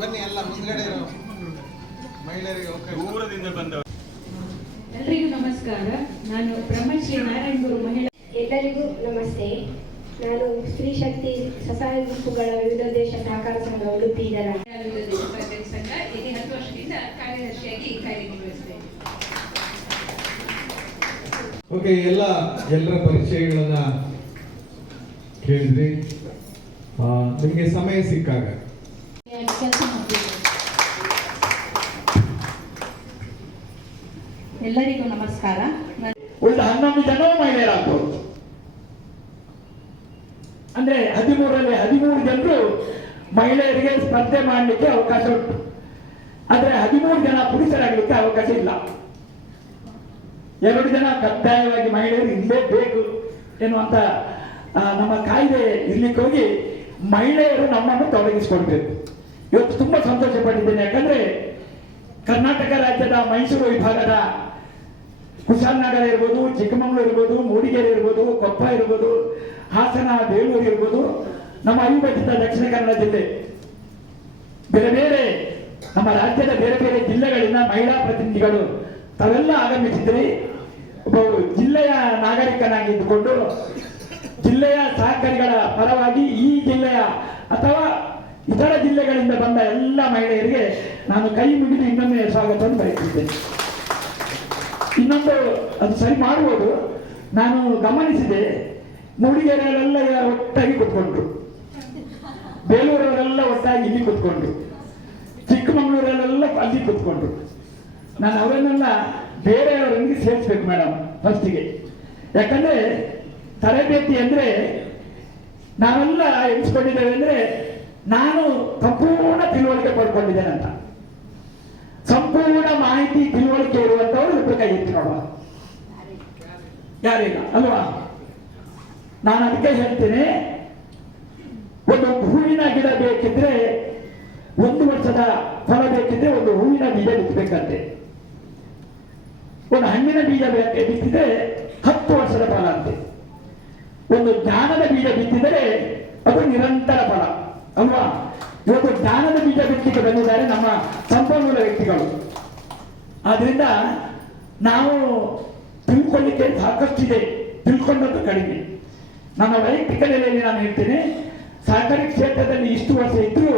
ಬನ್ನಿ ಎಲ್ಲ ಮುಂದ್ಗಡೆ ಮಹಿಳೆಯರಿಗೆ ದೂರದಿಂದ ಬಂದವರು. ಎಲ್ಲರಿಗೂ ನಮಸ್ಕಾರ. ನಾನು ಬ್ರಹ್ಮಶ್ರೀ ನಾರಾಯಣ ಗುರು ಮಹಿಳಾ. ಎಲ್ಲರಿಗೂ ನಮಸ್ತೆ. ನಾನು ಸ್ತ್ರೀ ಶಕ್ತಿ ಸ್ವಸಹಾಯ ಗುಂಪುಗಳ ವಿವಿಧ ದೇಶ ಸಹಕಾರ ಸಂಘ ಉಡುಪಿ ಇದರ ಸಂಘ ಇಲ್ಲಿ 10 ವರ್ಷದಿಂದ ಕಾರ್ಯದರ್ಶಿಯಾಗಿ ಕಾರ್ಯನಿರ್ವಹಿಸಿದೆ. ಓಕೆ, ಎಲ್ಲರ ಪರಿಚಯಗಳನ್ನ ಕೇಳಿದ್ರಿ. ನಿಮಗೆ ಸಮಯ ಸಿಕ್ಕಾಗ ಕೆಲಸ ಮಾಡ್ತೀವಿ. ಎಲ್ಲರಿಗೂ ನಮಸ್ಕಾರ. ಉಳಿದ 11 ಜನ ಮಹಿಳೆಯರಾಗ್ಬೋದು. ಅಂದ್ರೆ 13ರಲ್ಲಿ 13 ಜನರು ಮಹಿಳೆಯರಿಗೆ ಸ್ಪರ್ಧೆ ಮಾಡಲಿಕ್ಕೆ ಅವಕಾಶ ಉಂಟು. ಆದ್ರೆ 13 ಜನ ಪುರುಷರಾಗಲಿಕ್ಕೆ ಅವಕಾಶ ಇಲ್ಲ. 2 ಜನ ಕಡ್ಡಾಯವಾಗಿ ಮಹಿಳೆಯರು ಇರಲೇಬೇಕು ಎನ್ನುವಂತ ನಮ್ಮ ಕಾಯ್ದೆ ಇರ್ಲಿಕ್ಕೆ ಹೋಗಿ ಮಹಿಳೆಯರು ನಮ್ಮನ್ನು ತೊಡಗಿಸಿಕೊಳ್ಬೇಕು. ಇವತ್ತು ತುಂಬಾ ಸಂತೋಷ ಪಟ್ಟಿದ್ದೇನೆ. ಯಾಕಂದ್ರೆ ಕರ್ನಾಟಕ ರಾಜ್ಯದ ಮೈಸೂರು ವಿಭಾಗದ ಕುಶಾಲನಗರ ಇರ್ಬೋದು, ಚಿಕ್ಕಮಗಳೂರು ಇರ್ಬೋದು, ಮೂಡಿಗೆರೆ ಇರ್ಬೋದು, ಕೊಪ್ಪ ಇರ್ಬೋದು, ಹಾಸನ, ಬೇಲೂರು ಇರ್ಬೋದು, ನಮ್ಮ ಅವಿಭಜಿತ ದಕ್ಷಿಣ ಕನ್ನಡ ಜಿಲ್ಲೆ, ಬೇರೆ ಬೇರೆ ನಮ್ಮ ರಾಜ್ಯದ ಬೇರೆ ಬೇರೆ ಜಿಲ್ಲೆಗಳಿಂದ ಮಹಿಳಾ ಪ್ರತಿನಿಧಿಗಳು ತಾವೆಲ್ಲ ಆಗಮಿಸಿದ್ರಿ. ಒಬ್ಬ ಜಿಲ್ಲೆಯ ನಾಗರಿಕನಾಗಿದ್ದುಕೊಂಡು ಜಿಲ್ಲೆಯ ಸಹಕಾರಿಗಳ ಪರವಾಗಿ ಈ ಜಿಲ್ಲೆಯ ಅಥವಾ ಇತರ ಜಿಲ್ಲೆಗಳಿಂದ ಬಂದ ಎಲ್ಲ ಮಹಿಳೆಯರಿಗೆ ನಾನು ಕೈ ಮುಗಿದು ಇನ್ನೊಮ್ಮೆ ಸ್ವಾಗತವನ್ನು ಬಯಸಿದ್ದೇನೆ. ಇನ್ನೊಂದು ಅದು ಸರಿ ಮಾಡುವುದು, ನಾನು ಗಮನಿಸಿದೆ, ಮೂಡಿಗೆರೆಯವರೆಲ್ಲ ಒಟ್ಟಾಗಿ ಕೂತ್ಕೊಂಡ್ರು, ಬೇಲೂರವರೆಲ್ಲ ಒಟ್ಟಾಗಿ ಇಲ್ಲಿ ಕೂತ್ಕೊಂಡ್ರು, ಚಿಕ್ಕಮಗಳೂರಲ್ಲೆಲ್ಲ ಅಲ್ಲಿ ಕೂತ್ಕೊಂಡ್ರು. ನಾನು ಅವರನ್ನೆಲ್ಲ ಬೇರೆಯವರಿಗೆ ಸೇರಿಸ್ಬೇಕು ಮೇಡಮ್ ಫಸ್ಟಿಗೆ. ಯಾಕಂದ್ರೆ ತರಬೇತಿ ಅಂದ್ರೆ ನಾವೆಲ್ಲ ಎಣಿಸ್ಕೊಂಡಿದ್ದೇವೆ ಅಂದ್ರೆ ನಾನು ಸಂಪೂರ್ಣ ತಿಳುವಳಿಕೆ ಪಡ್ಕೊಂಡಿದ್ದೇನೆ ಅಂತ. ಸಂಪೂರ್ಣ ಮಾಹಿತಿ ತಿಳುವಳಿಕೆ ಇರುವಂತವರು ಇಬ್ಬರು ಕೈ ಎತ್ತಿ ನೋಡುವ, ಯಾರಿಲ್ಲ ಅಲ್ವಾ? ನಾನು ಅದಕ್ಕೆ ಹೇಳ್ತೇನೆ, ಒಂದು ಹೂವಿನ ಗಿಡ ಬೇಕಿದ್ರೆ 1 ವರ್ಷದ ಫಲ ಬೇಕಿದ್ರೆ ಒಂದು ಹೂವಿನ ಬೀಜ ಬಿತ್ತಬೇಕಂತೆ. ಒಂದು ಹಣ್ಣಿನ ಬೀಜ ಬಿತ್ತಿದ್ರೆ 10 ವರ್ಷದ ಫಲ ಅಂತೆ. ಒಂದು ಜ್ಞಾನದ ಬೀಜ ಬಿತ್ತಿದರೆ ಅದು ನಿರಂತರ ಫಲ ಅಲ್ವಾ? ಇವತ್ತು ಜ್ಞಾನದ ಬೀಜ ಬಿತ್ತಲಿಕ್ಕೆ ಬಂದಿದ್ದಾರೆ ನಮ್ಮ ಸಂಪನ್ಮೂಲ ವ್ಯಕ್ತಿಗಳು. ಆದ್ರಿಂದ ನಾವು ತಿಳ್ಕೊಳ್ಳಿಕ್ಕೆ ಸಾಕಷ್ಟಿದೆ, ತಿಳ್ಕೊಂಡದ್ದು ಕಡಿಮೆ. ನನ್ನ ವೈಯಕ್ತಿಕ ನೆಲೆಯಲ್ಲಿ ನಾನು ಹೇಳ್ತೇನೆ, ಸಹಕಾರಿ ಕ್ಷೇತ್ರದಲ್ಲಿ ಇಷ್ಟು ವರ್ಷ ಇದ್ರೂ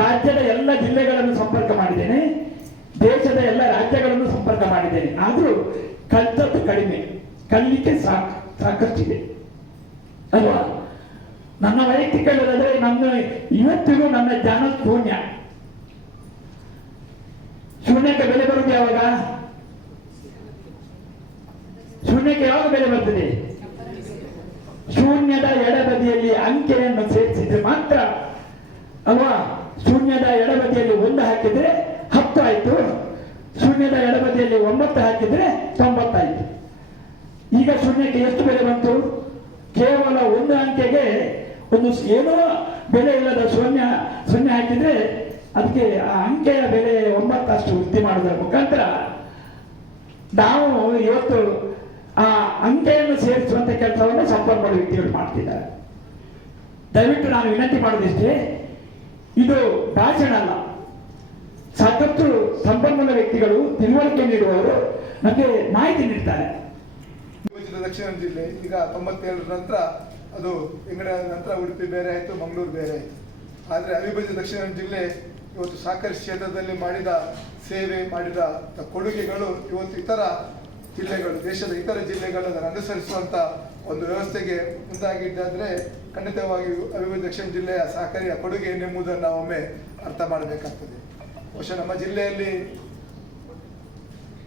ರಾಜ್ಯದ ಎಲ್ಲ ಜಿಲ್ಲೆಗಳನ್ನು ಸಂಪರ್ಕ ಮಾಡಿದ್ದೇನೆ, ದೇಶದ ಎಲ್ಲ ರಾಜ್ಯಗಳನ್ನು ಸಂಪರ್ಕ ಮಾಡಿದ್ದೇನೆ. ಆದ್ರೂ ಕಲಿತದ್ದು ಕಡಿಮೆ, ಕಲಿಲಿಕ್ಕೆ ಸಾಕಷ್ಟಿದೆ ಅಲ್ವಾ? ನನ್ನ ವೈಯಕ್ತಿಕ ಹೇಳೋದಾದ್ರೆ ನನ್ನ ಇವತ್ತಿಗೂ ನನ್ನ ಜ್ಞಾನ ಶೂನ್ಯಕ್ಕೆ ಬೆಲೆ ಬರುವುದು ಯಾವಾಗ? ಶೂನ್ಯಕ್ಕೆ ಯಾವಾಗ ಬೆಲೆ ಬರ್ತದೆ? ಶೂನ್ಯದ ಎಡಬದಿಯಲ್ಲಿ ಅಂಕೆಯನ್ನು ಸೇರಿಸಿದ್ರೆ ಮಾತ್ರ ಅಲ್ವಾ? ಶೂನ್ಯದ ಎಡಬದಿಯಲ್ಲಿ 1 ಹಾಕಿದ್ರೆ 10 ಆಯ್ತು, ಶೂನ್ಯದ ಎಡಬದಿಯಲ್ಲಿ 9 ಹಾಕಿದ್ರೆ 90 ಆಯ್ತು. ಈಗ ಶೂನ್ಯಕ್ಕೆ ಎಷ್ಟು ಬೆಲೆ ಬಂತು? ಕೇವಲ 1 ಅಂಕೆಗೆ ಒಂದು ಏನೋ ಬೆಲೆ ಇಲ್ಲದ ಶೂನ್ಯ ಹಾಕಿದ್ರೆ ಅದಕ್ಕೆ ಆ ಅಂಕೆಯ ಬೆಲೆ 9 ಅಷ್ಟು ವೃದ್ಧಿ ಮಾಡೋದರ ಮುಖಾಂತರ ನಾವು ಇವತ್ತು ಆ ಅಂಕೆಯನ್ನು ಸೇರಿಸುವಂತ ಕೆಲಸವನ್ನು ಸಂಪನ್ಮೂಲ ವ್ಯಕ್ತಿಗಳು ಮಾಡ್ತಿದ್ದಾರೆ. ದಯವಿಟ್ಟು ನಾನು ವಿನಂತಿ ಮಾಡೋದಿಷ್ಟೇ, ಇದು ಭಾಷಣ ಅಲ್ಲ, ಸಾಕಷ್ಟು ಸಂಪನ್ಮೂಲ ವ್ಯಕ್ತಿಗಳು ತಿಳುವಳಿಕೆ ನೀಡುವವರು ನಮಗೆ ಮಾಹಿತಿ ನೀಡ್ತಾರೆ. ದಕ್ಷಿಣ ಜಿಲ್ಲೆ ಈಗ 97 ನಂತರ ಅದು ಎಂಗಡ ನಂತರ ಉಡುಪಿ ಬೇರೆ ಆಯಿತು, ಮಂಗಳೂರು ಬೇರೆ ಆಯಿತು. ಆದರೆ ಅವಿಭಜಿತ ದಕ್ಷಿಣ ಜಿಲ್ಲೆ ಇವತ್ತು ಸಹಕಾರಿ ಕ್ಷೇತ್ರದಲ್ಲಿ ಮಾಡಿದ ಸೇವೆ, ಮಾಡಿದ ಕೊಡುಗೆಗಳು ಇವತ್ತು ಇತರ ಜಿಲ್ಲೆಗಳು, ದೇಶದ ಇತರ ಜಿಲ್ಲೆಗಳು ಅದನ್ನು ಅನುಸರಿಸುವಂಥ ಒಂದು ವ್ಯವಸ್ಥೆಗೆ ಮುಂದಾಗಿದ್ದಾದರೆ ಖಂಡಿತವಾಗಿ ಅವಿಭಜಿತ ದಕ್ಷಿಣ ಜಿಲ್ಲೆಯ ಸಹಕಾರಿಯ ಕೊಡುಗೆ ಏನೆಂಬುದನ್ನು ನಾವೊಮ್ಮೆ ಅರ್ಥ ಮಾಡಬೇಕಾಗ್ತದೆ. ಬಹುಶಃ ನಮ್ಮ ಜಿಲ್ಲೆಯಲ್ಲಿ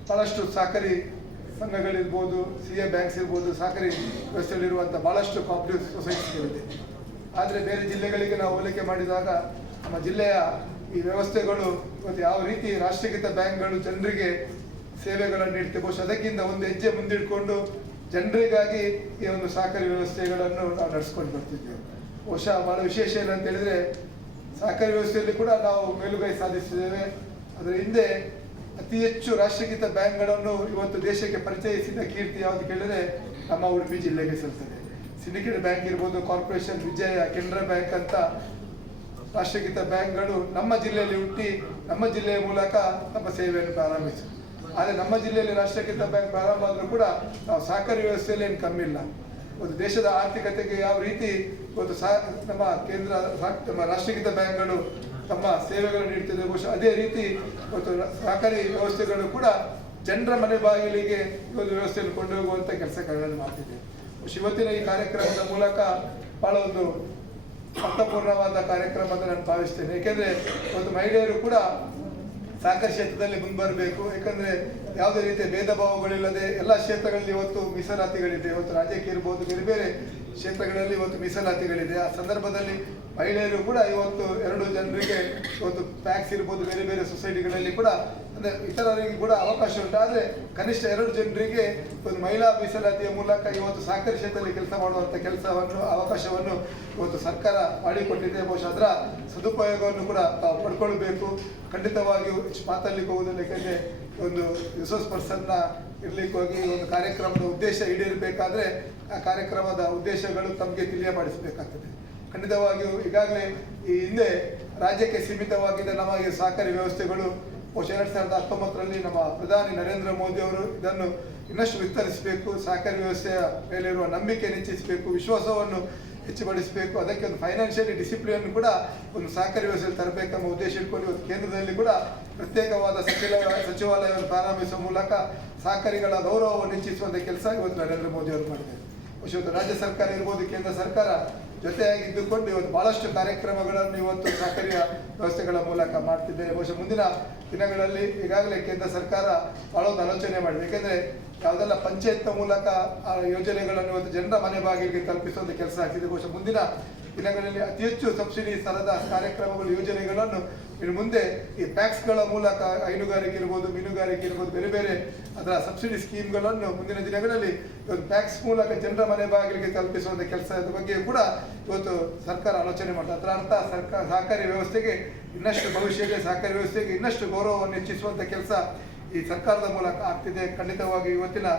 ಬಹಳಷ್ಟು ಸಹಕಾರಿ ಸಂಘಗಳಿರ್ಬೋದು, CA ಬ್ಯಾಂಕ್ಸ್ ಇರ್ಬೋದು, ಸಹಕಾರಿ ವ್ಯವಸ್ಥೆಯಲ್ಲಿರುವಂಥ ಬಹಳಷ್ಟು ಕೋಆಪರೇಟಿವ್ ಸೊಸೈಟಿಗಳಿದೆ. ಆದರೆ ಬೇರೆ ಜಿಲ್ಲೆಗಳಿಗೆ ನಾವು ಹೋಲಿಕೆ ಮಾಡಿದಾಗ ನಮ್ಮ ಜಿಲ್ಲೆಯ ಈ ವ್ಯವಸ್ಥೆಗಳು ಇವತ್ತು ಯಾವ ರೀತಿ ರಾಷ್ಟ್ರೀಕೃತ ಬ್ಯಾಂಕ್ಗಳು ಜನರಿಗೆ ಸೇವೆಗಳನ್ನು ನೀಡ್ತೇವೆ, ಬಹುಶಃ ಅದಕ್ಕಿಂತ ಒಂದು ಹೆಜ್ಜೆ ಮುಂದಿಟ್ಕೊಂಡು ಜನರಿಗಾಗಿ ಈ ಒಂದು ಸಹಕಾರಿ ವ್ಯವಸ್ಥೆಗಳನ್ನು ನಾವು ನಡೆಸ್ಕೊಂಡು ಬರ್ತಿದ್ದೇವೆ. ಬಹುಶಃ ಬಹಳ ವಿಶೇಷ ಏನಂತ ಹೇಳಿದ್ರೆ, ಸಹಕಾರಿ ವ್ಯವಸ್ಥೆಯಲ್ಲಿ ಕೂಡ ನಾವು ಮೇಲುಗೈ ಸಾಧಿಸಿದ್ದೇವೆ. ಅದರ ಹಿಂದೆ ಅತಿ ಹೆಚ್ಚು ರಾಷ್ಟ್ರೀಕೃತ ಬ್ಯಾಂಕ್ಗಳನ್ನು ಇವತ್ತು ದೇಶಕ್ಕೆ ಪರಿಚಯಿಸಿದ ಕೀರ್ತಿ ಯಾವುದು ಕೇಳಿದ್ರೆ ನಮ್ಮ ಉಡುಪಿ ಜಿಲ್ಲೆಗೆ ಸಲ್ತದೆ. ಸಿಂಡಿಕೇಟ್ ಬ್ಯಾಂಕ್ ಇರ್ಬೋದು, ಕಾರ್ಪೊರೇಷನ್, ವಿಜಯ, ಕೆನರಾ ಬ್ಯಾಂಕ್ ಅಂತ ರಾಷ್ಟ್ರೀಕೃತ ಬ್ಯಾಂಕ್ಗಳು ನಮ್ಮ ಜಿಲ್ಲೆಯಲ್ಲಿ ಹುಟ್ಟಿ ನಮ್ಮ ಜಿಲ್ಲೆಯ ಮೂಲಕ ನಮ್ಮ ಸೇವೆಯನ್ನು ಪ್ರಾರಂಭಿಸಿದೆ. ಆದರೆ ನಮ್ಮ ಜಿಲ್ಲೆಯಲ್ಲಿ ರಾಷ್ಟ್ರೀಕೃತ ಬ್ಯಾಂಕ್ ಪ್ರಾರಂಭ ಆದರೂ ಕೂಡ ನಾವು ಸಹಕಾರಿ ವ್ಯವಸ್ಥೆಯಲ್ಲಿ ಏನು ಕಮ್ಮಿ ಇಲ್ಲ. ಒಂದು ದೇಶದ ಆರ್ಥಿಕತೆಗೆ ಯಾವ ರೀತಿ ಇವತ್ತು ನಮ್ಮ ನಮ್ಮ ರಾಷ್ಟ್ರೀಕೃತ ಬ್ಯಾಂಕ್ಗಳು ತಮ್ಮ ಸೇವೆಗಳನ್ನು ನೀಡ್ತಿದೆ, ಬಹುಶಃ ಅದೇ ರೀತಿ ಇವತ್ತು ಸಹಕಾರಿ ವ್ಯವಸ್ಥೆಗಳು ಕೂಡ ಜನರ ಮನೆ ಬಾಗಿಲಿಗೆ ಒಂದು ವ್ಯವಸ್ಥೆಯನ್ನು ಕೊಂಡೊಯ್ಯುವಂಥ ಕೆಲಸಗಳನ್ನು ಮಾಡ್ತಿದೆ. ಇವತ್ತಿನ ಈ ಕಾರ್ಯಕ್ರಮದ ಮೂಲಕ ಬಹಳ ಒಂದು ಅರ್ಥಪೂರ್ಣವಾದ ಕಾರ್ಯಕ್ರಮ ಅಂತ ನಾನು ಭಾವಿಸ್ತೇನೆ. ಏಕೆಂದರೆ ಇವತ್ತು ಮಹಿಳೆಯರು ಕೂಡ ಸಹಕಾರಿ ಕ್ಷೇತ್ರದಲ್ಲಿ ಮುಂದುವರಬೇಕು. ಯಾಕಂದರೆ ಯಾವುದೇ ರೀತಿಯ ಭೇದ ಭಾವಗಳಿಲ್ಲದೆ ಎಲ್ಲ ಕ್ಷೇತ್ರಗಳಲ್ಲಿ ಇವತ್ತು ಮೀಸಲಾತಿಗಳಿದೆ. ಇವತ್ತು ರಾಜ್ಯಕ್ಕೆ ಇರ್ಬೋದು, ಬೇರೆ ಬೇರೆ ಕ್ಷೇತ್ರಗಳಲ್ಲಿ ಇವತ್ತು ಮೀಸಲಾತಿಗಳಿದೆ. ಆ ಸಂದರ್ಭದಲ್ಲಿ ಮಹಿಳೆಯರು ಕೂಡ ಇವತ್ತು 2 ಜನರಿಗೆ ಇವತ್ತು ಪ್ಯಾಕ್ಸ್ ಇರ್ಬೋದು, ಬೇರೆ ಬೇರೆ ಸೊಸೈಟಿಗಳಲ್ಲಿ ಕೂಡ ಅಂದರೆ ಇತರರಿಗೆ ಕೂಡ ಅವಕಾಶ ಉಂಟು. ಆದರೆ ಕನಿಷ್ಠ 2 ಜನರಿಗೆ ಒಂದು ಮಹಿಳಾ ಮೀಸಲಾತಿಯ ಮೂಲಕ ಇವತ್ತು ಸಹಕಾರಿ ಕ್ಷೇತ್ರದಲ್ಲಿ ಕೆಲಸ ಮಾಡುವಂಥ ಅವಕಾಶವನ್ನು ಇವತ್ತು ಸರ್ಕಾರ ಮಾಡಿಕೊಟ್ಟಿದೆ. ಬಹುಶಃ ಅದರ ಸದುಪಯೋಗವನ್ನು ಕೂಡ ತಾವು ಪಡ್ಕೊಳ್ಬೇಕು. ಖಂಡಿತವಾಗಿಯೂ ಮಾತಾಡ್ಲಿಕ್ಕೆ ಹೋಗೋದಿಲ್ಲ. ಯಾಕೆಂದರೆ ಒಂದು ರಿಸೋರ್ಸ್ ಪರ್ಸನ್ನ ಇರ್ಲಿಕ್ಕೆ ಹೋಗಿ ಒಂದು ಕಾರ್ಯಕ್ರಮದ ಉದ್ದೇಶ ಈಡೇರಬೇಕಾದ್ರೆ ಆ ಕಾರ್ಯಕ್ರಮದ ಉದ್ದೇಶಗಳು ತಮಗೆ ತಿಳಿಯಪಡಿಸಬೇಕಾಗ್ತದೆ. ಖಂಡಿತವಾಗಿಯೂ ಈಗಾಗಲೇ ಈ ಹಿಂದೆ ರಾಜ್ಯಕ್ಕೆ ಸೀಮಿತವಾಗಿದ್ದ ನಮಗೆ ಸಹಕಾರಿ ವ್ಯವಸ್ಥೆಗಳು ಬಹುಶಃ 2019ರಲ್ಲಿ ನಮ್ಮ ಪ್ರಧಾನಿ ನರೇಂದ್ರ ಮೋದಿ ಅವರು ಇದನ್ನು ಇನ್ನಷ್ಟು ವಿಸ್ತರಿಸಬೇಕು, ಸಹಕಾರಿ ವ್ಯವಸ್ಥೆಯ ಮೇಲಿರುವ ನಂಬಿಕೆ ಹೆಚ್ಚಿಸಬೇಕು, ವಿಶ್ವಾಸವನ್ನು ಹೆಚ್ಚುಪಡಿಸಬೇಕು, ಅದಕ್ಕೆ ಒಂದು ಫೈನಾನ್ಷಿಯಲಿ ಡಿಸಿಪ್ಲಿನ್ ಕೂಡ ಒಂದು ಸಹಕಾರಿ ವ್ಯವಸ್ಥೆಯಲ್ಲಿ ತರಬೇಕೆಂಬ ಉದ್ದೇಶ ಇಟ್ಕೊಂಡು ಇವತ್ತು ಕೇಂದ್ರದಲ್ಲಿ ಕೂಡ ಪ್ರತ್ಯೇಕವಾದ ಸಚಿವಾಲಯವನ್ನು ಪ್ರಾರಂಭಿಸುವ ಮೂಲಕ ಸಹಕಾರಿಗಳ ಗೌರವವನ್ನು ಹೆಚ್ಚಿಸುವಂಥ ಕೆಲಸ ಇವತ್ತು ನರೇಂದ್ರ ಮೋದಿ ಅವರು ಮಾಡಿದ್ದಾರೆ. ಇವತ್ತು ರಾಜ್ಯ ಸರ್ಕಾರ ಇರ್ಬೋದು, ಕೇಂದ್ರ ಸರ್ಕಾರ ಜೊತೆಯಾಗಿ ಇದ್ದುಕೊಂಡು ಇವತ್ತು ಬಹಳಷ್ಟು ಕಾರ್ಯಕ್ರಮಗಳನ್ನು ಇವತ್ತು ಸಹಕಾರಿ ವ್ಯವಸ್ಥೆಗಳ ಮೂಲಕ ಮಾಡ್ತಿದ್ದೇವೆ. ಬಹುಶಃ ಮುಂದಿನ ದಿನಗಳಲ್ಲಿ ಈಗಾಗಲೇ ಕೇಂದ್ರ ಸರ್ಕಾರ ಬಹಳ ಒಂದು ಆಲೋಚನೆ ಮಾಡಿದೆ. ಏಕೆಂದರೆ ಯಾವುದೆಲ್ಲ ಪಂಚಾಯತ್ನ ಮೂಲಕ ಆ ಯೋಜನೆಗಳನ್ನು ಇವತ್ತು ಜನರ ಮನೆ ಬಾಗಿಲಿಗೆ ತಲುಪಿಸುವಂಥ ಕೆಲಸ ಆಗ್ತಿದೆ. ಬಹುಶಃ ಮುಂದಿನ ದಿನಗಳಲ್ಲಿ ಅತಿ ಹೆಚ್ಚು ಸಬ್ಸಿಡಿ ಸಾಲದ ಕಾರ್ಯಕ್ರಮಗಳು, ಯೋಜನೆಗಳನ್ನು ಇನ್ನು ಮುಂದೆ ಈ ಪ್ಯಾಕ್ಸ್ಗಳ ಮೂಲಕ ಹೈನುಗಾರಿಕೆ ಇರ್ಬೋದು, ಮೀನುಗಾರಿಕೆ ಇರ್ಬೋದು, ಬೇರೆ ಬೇರೆ ಅದರ ಸಬ್ಸಿಡಿ ಸ್ಕೀಮ್ಗಳನ್ನು ಮುಂದಿನ ದಿನಗಳಲ್ಲಿ ಇವತ್ತು ಪ್ಯಾಕ್ಸ್ ಮೂಲಕ ಜನರ ಮನೆ ಬಾಗಿಲಿಗೆ ತಲುಪಿಸುವಂಥ ಕೆಲಸದ ಬಗ್ಗೆ ಕೂಡ ಇವತ್ತು ಸರ್ಕಾರ ಆಲೋಚನೆ ಮಾಡ್ತಾರೆ. ಅದರ ಅರ್ಥ ಸಹಕಾರಿ ವ್ಯವಸ್ಥೆಗೆ ಇನ್ನಷ್ಟು ಭವಿಷ್ಯಕ್ಕೆ ಸಹಕಾರಿ ವ್ಯವಸ್ಥೆಗೆ ಇನ್ನಷ್ಟು ಗೌರವವನ್ನು ಹೆಚ್ಚಿಸುವಂಥ ಕೆಲಸ ಈ ಸರ್ಕಾರದ ಮೂಲಕ ಆಗ್ತಿದೆ. ಖಂಡಿತವಾಗಿ ಇವತ್ತಿನ